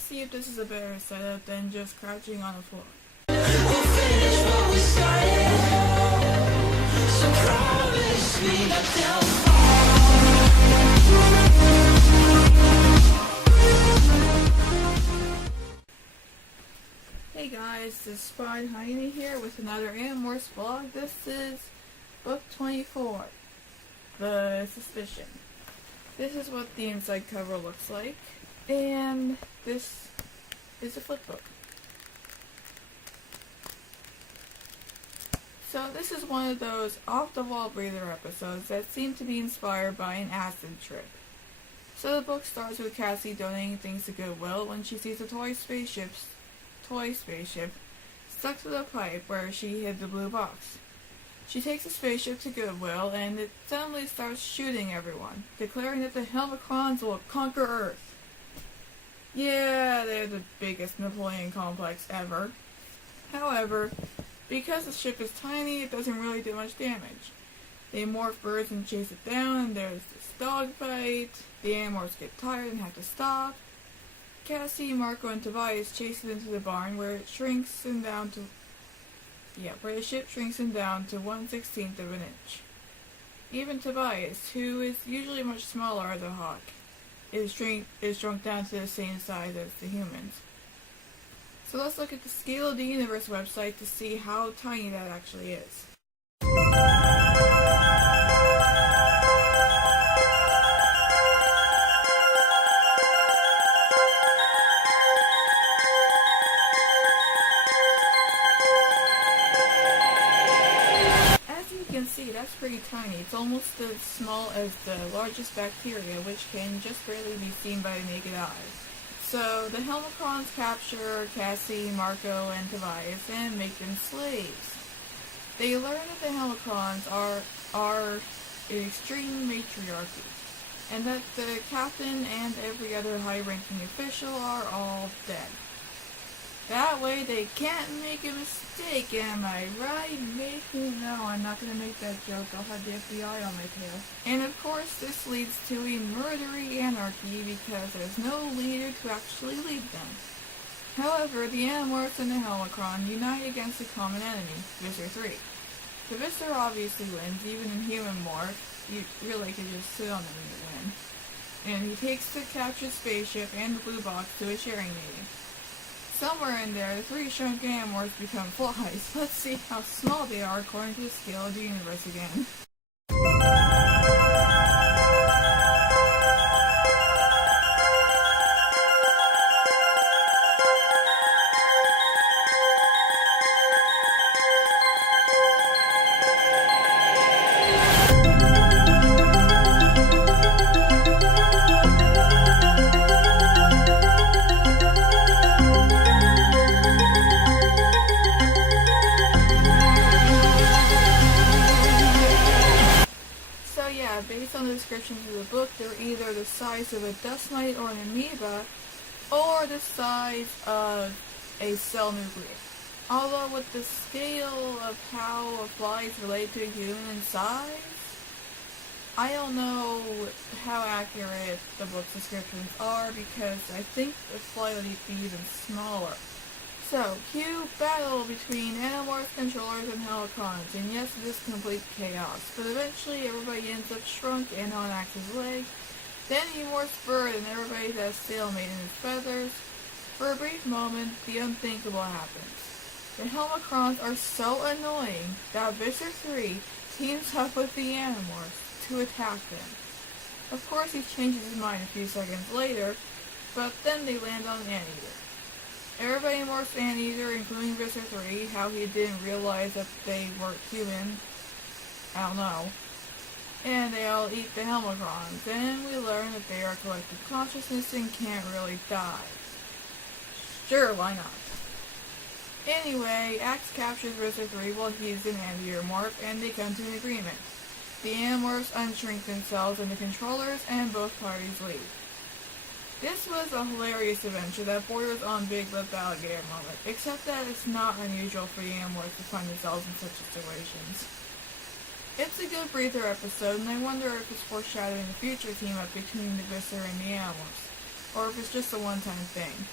see if this is a better setup than just crouching on the floor. We'll finish what we started. So promise me that they'll Hey guys, this is Spy Hyena here with another Animorphs vlog. This is book 24, The Suspicion. This is what the inside cover looks like, and this is a flipbook. So this is one of those off-the-wall breather episodes that seem to be inspired by an acid trip. So the book starts with Cassie donating things to Goodwill when she sees a toy spaceship stuck to the pipe where she hid the blue box. She takes the spaceship to Goodwill and it suddenly starts shooting everyone, declaring that the Helmicrons will conquer Earth. Yeah, they're the biggest Napoleon complex ever. However, because the ship is tiny, it doesn't really do much damage. They morph birds and chase it down, and there's this dogfight. The Animorphs get tired and have to stop. Cassie, Marco, and Tobias chase it into the barn where it shrinks them down to where the ship shrinks them down to 1/16 of an inch. Even Tobias, who is usually much smaller as a hawk, is shrunk down to the same size as the humans. So let's look at the Scale of the Universe website to see how tiny that actually is. See, that's pretty tiny. It's almost as small as the largest bacteria, which can just barely be seen by the naked eye. So the Helmicrons capture Cassie, Marco, and Tobias and make them slaves. They learn that the Helmicrons are an extreme matriarchy, and that the captain and every other high-ranking official are all dead. That way they can't make a mistake, am I right? No, I'm not going to make that joke. I'll have the FBI on my tail. And of course this leads to a murdery anarchy because there's no leader to actually lead them. However, the Animorphs and the Helmicron unite against a common enemy, Visser 3. The Visser obviously wins, even in human morph. You really could just sit on him and win. And he takes the captured spaceship and the blue box to a sharing meeting. Somewhere in there, the three shrunk Animorphs become flies. Let's see how small they are according to the Scale of the Universe again. Based on the descriptions of the book, they're either the size of a dust mite or an amoeba, or the size of a cell nucleus. Although with the scale of how a fly is related to a human in size, I don't know how accurate the book's descriptions are because I think the fly would be even smaller. So, cue battle between Animorphs, controllers, and Helmicrons, and yes, it is complete chaos, but eventually everybody ends up shrunk and on Axe's leg. Then he morphs bird and everybody's at a stalemate in his feathers. For a brief moment, the unthinkable happens. The Helmicrons are so annoying that Visser 3 teams up with the Animorphs to attack them. Of course, he changes his mind a few seconds later, but then they land on Anteater. Everybody morphs Anteater, including Visser 3, how he didn't realize that they weren't human. I don't know. And they all eat the Helmicrons, and we learn that they are collective consciousness and can't really die. Sure, why not? Anyway, Axe captures Visser 3 while he's an Anteater morph, and they come to an agreement. The Animorphs unshrink themselves and the controllers, and both parties leave. This was a hilarious adventure that borders on Big Lip Alligator moment, except that it's not unusual for the Animorphs to find themselves in such situations. It's a good breather episode, and I wonder if it's foreshadowing a future team-up between the Visser and the Animorphs, or if it's just a one-time thing.